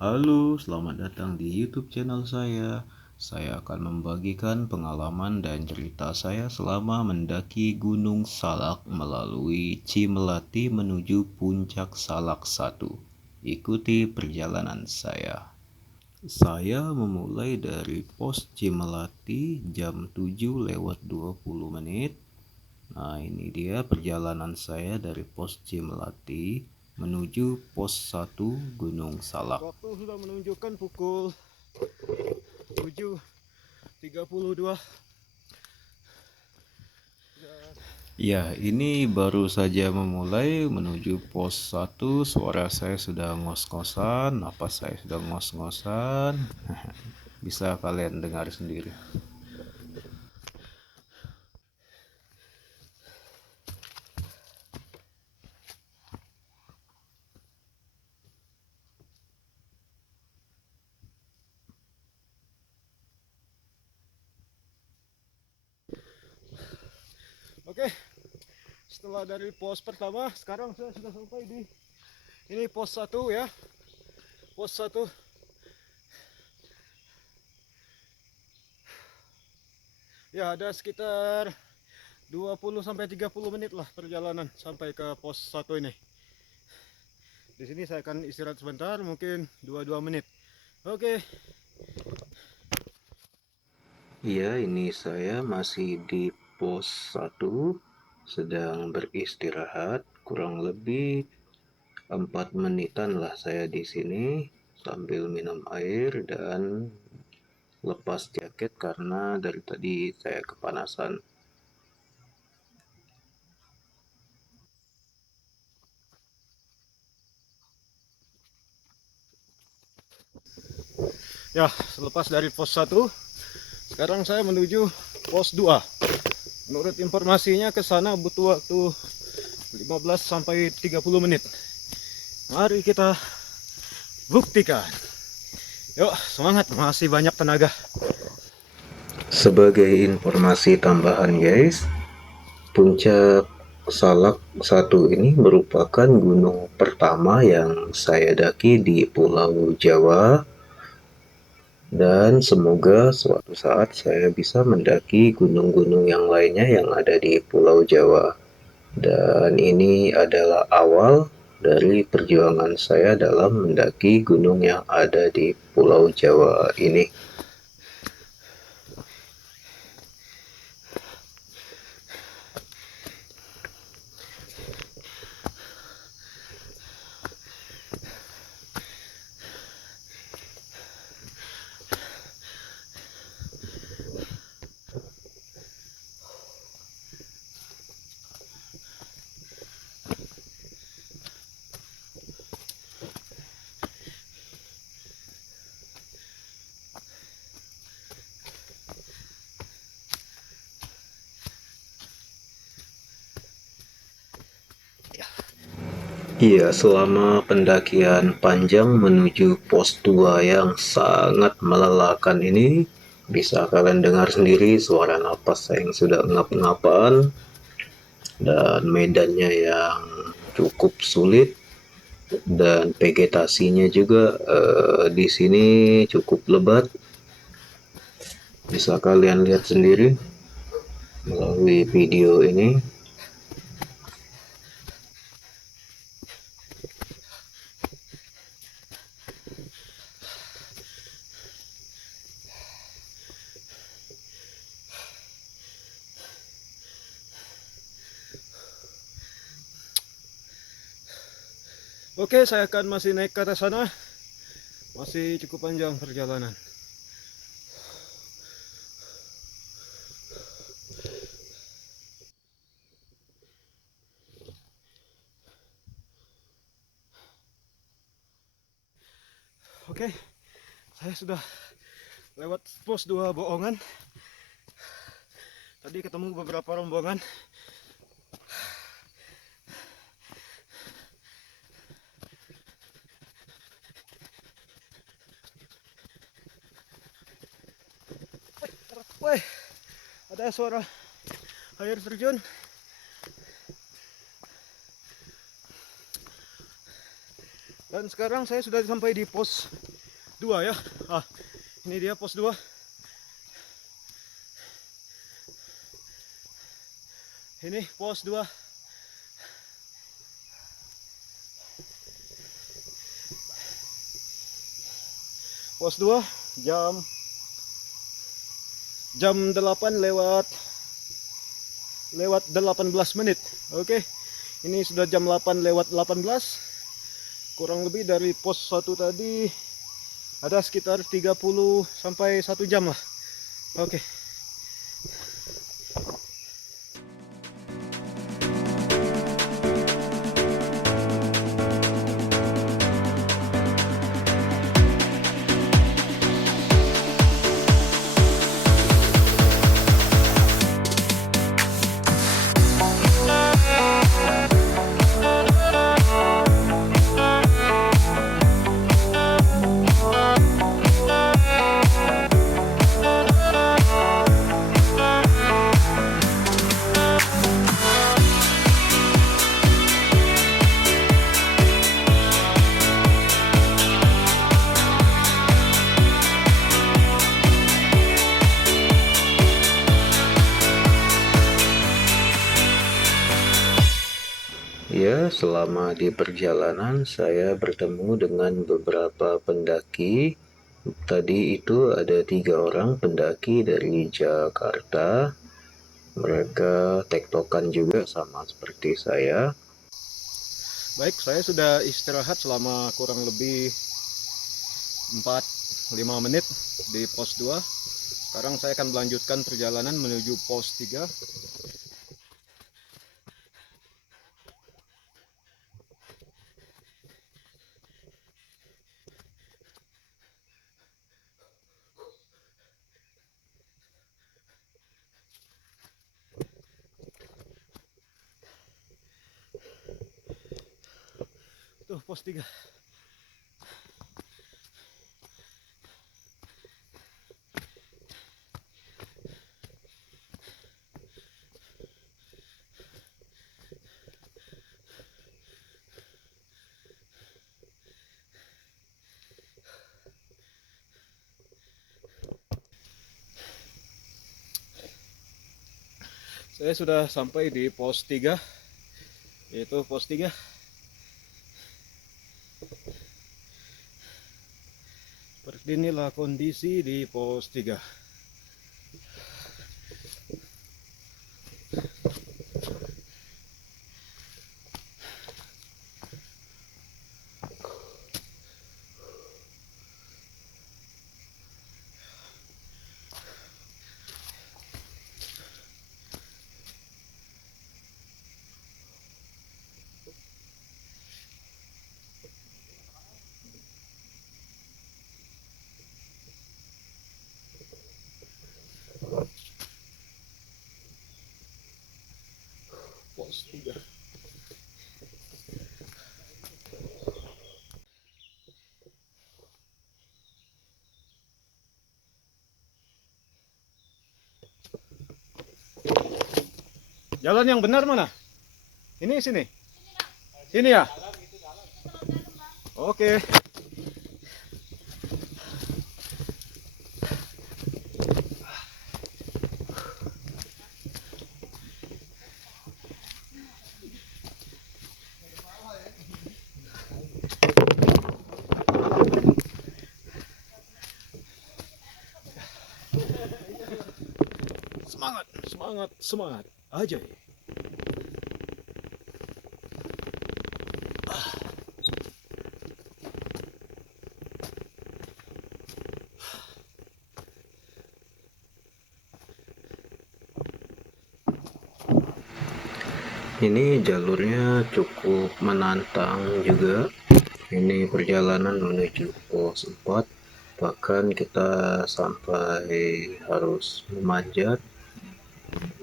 Halo, selamat datang di YouTube channel saya. Saya akan membagikan pengalaman dan cerita saya selama mendaki Gunung Salak melalui Cimelati menuju Puncak Salak 1. Ikuti perjalanan saya. Saya memulai dari pos Cimelati jam 7 lewat 20 menit. Nah, ini dia perjalanan saya dari pos Cimelati menuju pos 1 Gunung Salak. Waktu sudah menunjukkan pukul 7.32. Ya, ini baru saja memulai menuju pos 1. Suara saya sudah ngos-ngosan, napas saya sudah ngos-ngosan. Bisa kalian dengar sendiri. Oke, setelah dari pos pertama, sekarang saya sudah sampai di ini pos 1 ya. Pos 1. Ya, ada sekitar 20 sampai 30 menit lah perjalanan sampai ke pos 1 ini. Di sini saya akan istirahat sebentar, mungkin 2 menit. Oke. Iya, ini saya masih di pos 1, sedang beristirahat, kurang lebih 4 menitan lah saya di sini sambil minum air dan lepas jaket karena dari tadi saya kepanasan. Ya, selepas dari pos 1, sekarang saya menuju pos 2. Menurut informasinya ke sana butuh waktu 15 sampai 30 menit. Mari kita buktikan. Yuk, semangat, masih banyak tenaga. Sebagai informasi tambahan guys, Puncak Salak 1 ini merupakan gunung pertama yang saya daki di Pulau Jawa, dan semoga suatu saat saya bisa mendaki gunung-gunung yang lainnya yang ada di Pulau Jawa. Dan ini adalah awal dari perjuangan saya dalam mendaki gunung yang ada di Pulau Jawa ini. Iya, selama pendakian panjang menuju pos 2 yang sangat melelahkan ini, bisa kalian dengar sendiri suara napas saya yang sudah ngap-ngapan, dan medannya yang cukup sulit, dan vegetasinya juga di sini cukup lebat. Bisa kalian lihat sendiri melalui video ini. Oke, saya akan masih naik ke atas sana. Masih cukup panjang perjalanan. Oke, saya sudah lewat pos 2 Boongan. Tadi ketemu beberapa rombongan. Wih, ada suara air terjun. Dan sekarang saya sudah sampai di pos 2 ya. Ini dia pos 2. Ini pos 2. Pos 2 jam 8 lewat 18 menit. Oke. Ini sudah jam 8 lewat 18. Kurang lebih dari pos 1 tadi ada sekitar 30 sampai 1 jam lah. Oke. Ya, selama di perjalanan saya bertemu dengan beberapa pendaki. Tadi itu ada 3 orang pendaki dari Jakarta. Mereka tektokan juga sama seperti saya. Baik, saya sudah istirahat selama kurang lebih 4-5 menit di pos 2. Sekarang saya akan melanjutkan perjalanan menuju pos 3. Tuh pos 3. Saya sudah sampai di pos 3. Yaitu pos 3. Seperti inilah kondisi di pos 3. Pos 3. Jalan yang benar mana? Ini sini. Sini ya? Oke. Semangat, semangat, semangat aja. Ini jalurnya cukup menantang juga. Ini perjalanan menuju pos 4. Bahkan kita sampai harus memanjat.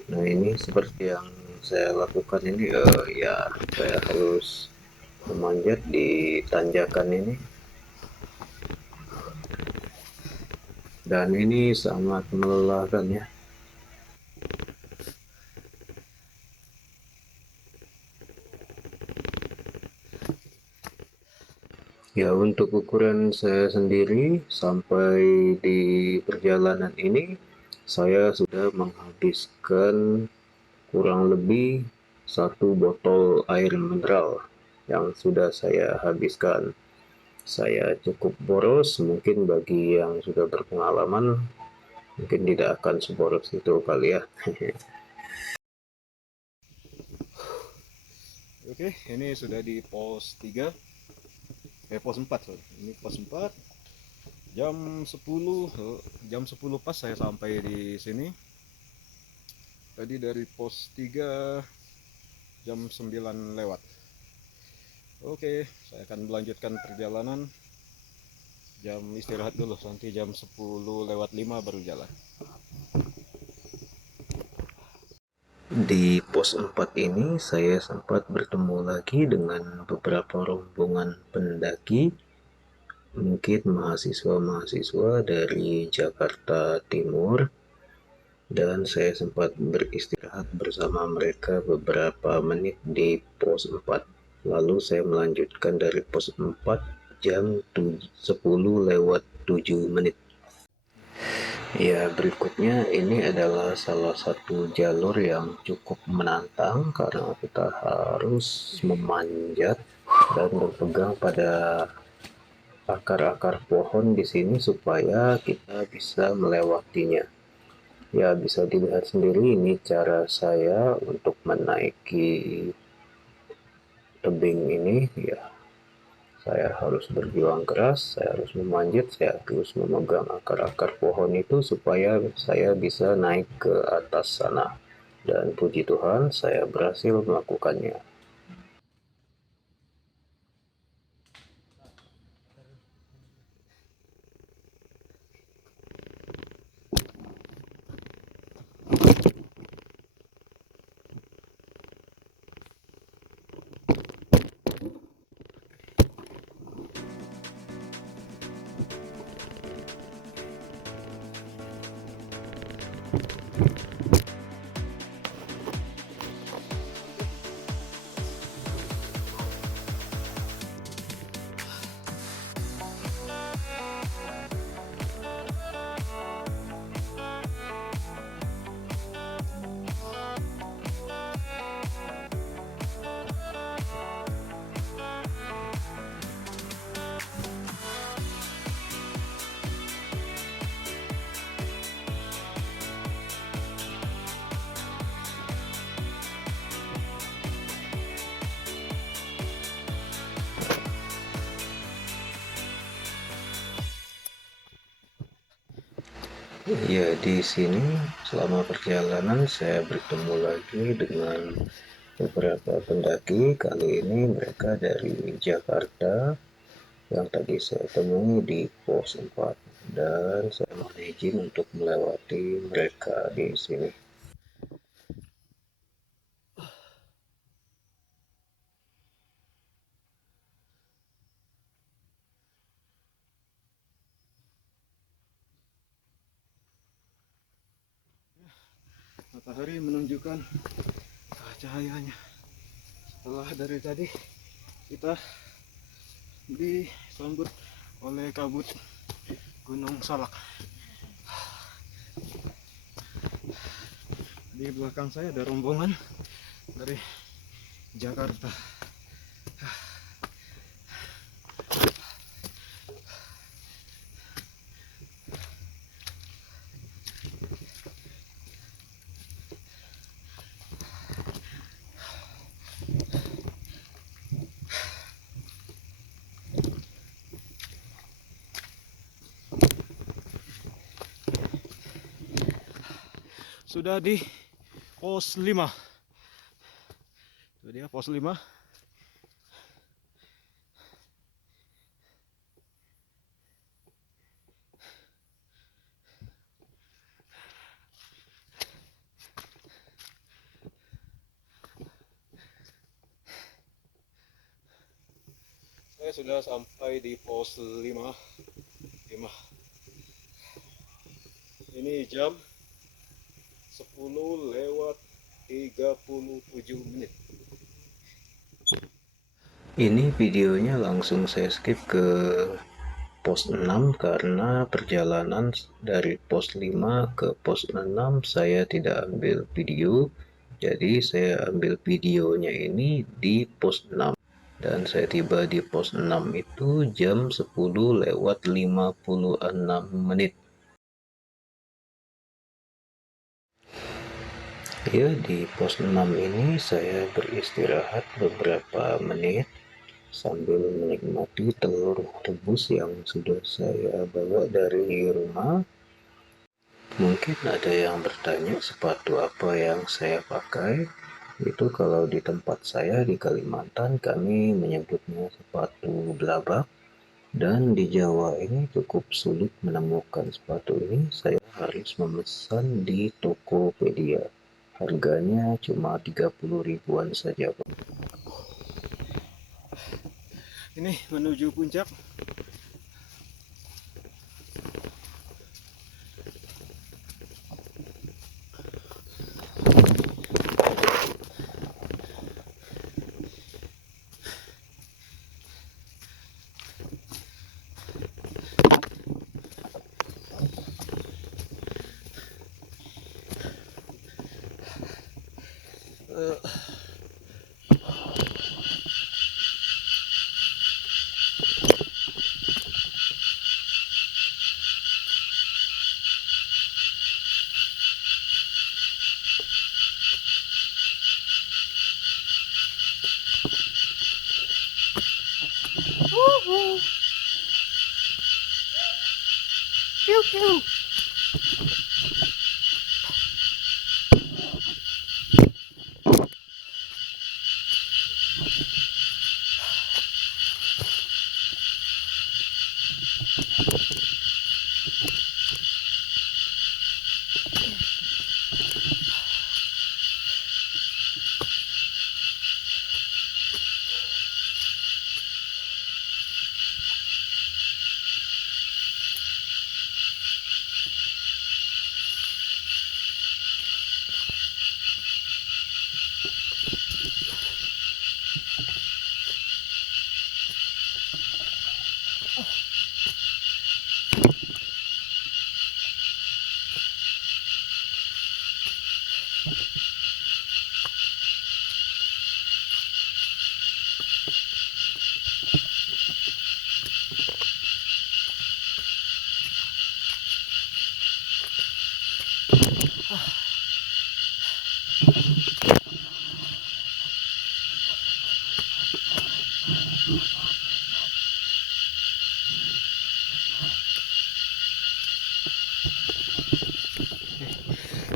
Nah, ini seperti yang saya lakukan ini, ya saya harus memanjat di tanjakan ini. Dan ini sangat melelahkan ya. Ya, untuk ukuran saya sendiri sampai di perjalanan ini, saya sudah menghabiskan kurang lebih 1 botol air mineral yang sudah saya habiskan. Saya cukup boros, mungkin bagi yang sudah berpengalaman, mungkin tidak akan seboros itu kali ya. Oke, ini sudah di pos 3, pos 4, sorry. Ini pos 4, jam 10 pas saya sampai di sini. Tadi dari pos 3 jam 9 lewat. Oke, saya akan melanjutkan perjalanan. Jam istirahat dulu, nanti jam 10 lewat 5 baru jalan. Di pos 4 ini saya sempat bertemu lagi dengan beberapa rombongan pendaki, mungkin mahasiswa-mahasiswa dari Jakarta Timur, dan saya sempat beristirahat bersama mereka beberapa menit di pos 4. Lalu saya melanjutkan dari pos 4 jam 10 lewat 7 menit. Ya, berikutnya ini adalah salah satu jalur yang cukup menantang karena kita harus memanjat dan berpegang pada akar-akar pohon di sini supaya kita bisa melewatinya. Ya, bisa dilihat sendiri ini cara saya untuk menaiki tebing ini. Ya, saya harus berjuang keras, saya harus memanjat, saya harus memegang akar-akar pohon itu supaya saya bisa naik ke atas sana. Dan puji Tuhan, saya berhasil melakukannya. Ya, di sini selama perjalanan saya bertemu lagi dengan beberapa pendaki. Kali ini mereka dari Jakarta yang tadi saya temui di pos 4 dan saya mohon izin untuk melewati mereka di sini. Matahari menunjukkan cahayanya. Setelah dari tadi kita disambut oleh kabut Gunung Salak. Di belakang saya ada rombongan dari Jakarta. Sudah di pos 5. Itu dia pos 5. Saya sudah sampai di pos 5. Ini jam 10 lewat 37 menit. Ini videonya langsung saya skip ke pos 6 karena perjalanan dari pos 5 ke pos 6 saya tidak ambil video. Jadi saya ambil videonya ini di pos 6. Dan saya tiba di pos 6 itu jam 10:56. Ya, di pos 6 ini saya beristirahat beberapa menit sambil menikmati telur rebus yang sudah saya bawa dari rumah. Mungkin ada yang bertanya sepatu apa yang saya pakai. Itu kalau di tempat saya di Kalimantan kami menyebutnya sepatu belabak. Dan di Jawa ini cukup sulit menemukan sepatu ini. Saya harus memesan di Tokopedia. Harganya cuma 30 ribuan saja, Pak. Ini menuju puncak. Piu piu.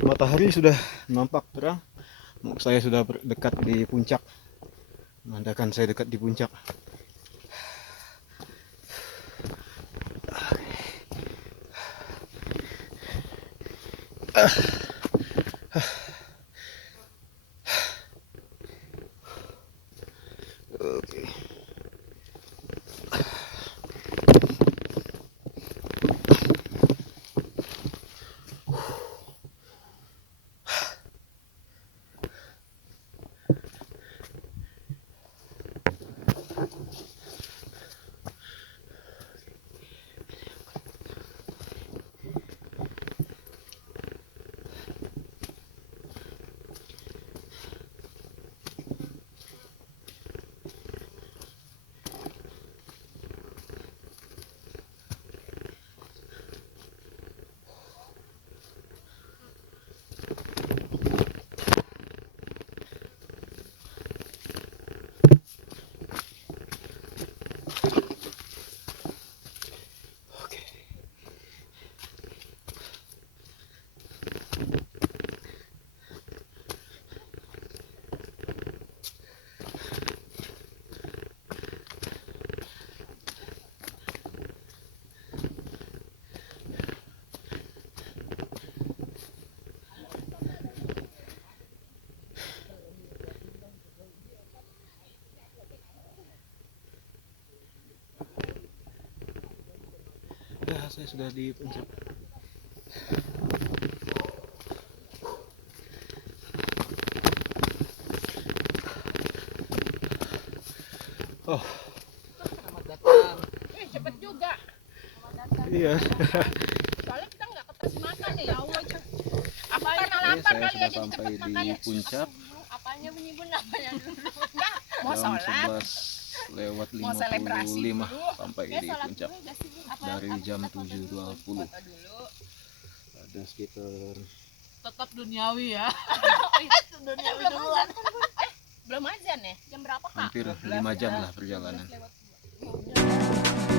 Matahari sudah nampak terang. Saya sudah dekat di puncak. Menandakan saya dekat di puncak. Oke. Ya, saya sudah di puncak. Oh, Selamat datang. Cepet juga. iya. Soalnya kita nggak keterus makan ya Allah. Apa karena Oke, lapar saya kali ya sudah jadi sampai cepet makan di ya. puncak. Apanya bunyi bun apanya dulu. Mau Jam sholat. 11 lewat Mau selebrasi 55 dulu. sampai di Sholat puncak dulu gak sih, Bu? dari jam Kita foto dulu. 7.20. Foto dulu. Ada sekitar Tetap duniawi ya. Duniawi belum azan kan, Bun? Belum azan ya? Jam berapa, Kak? hampir 5 jam lah perjalanan. 12 lewat 2.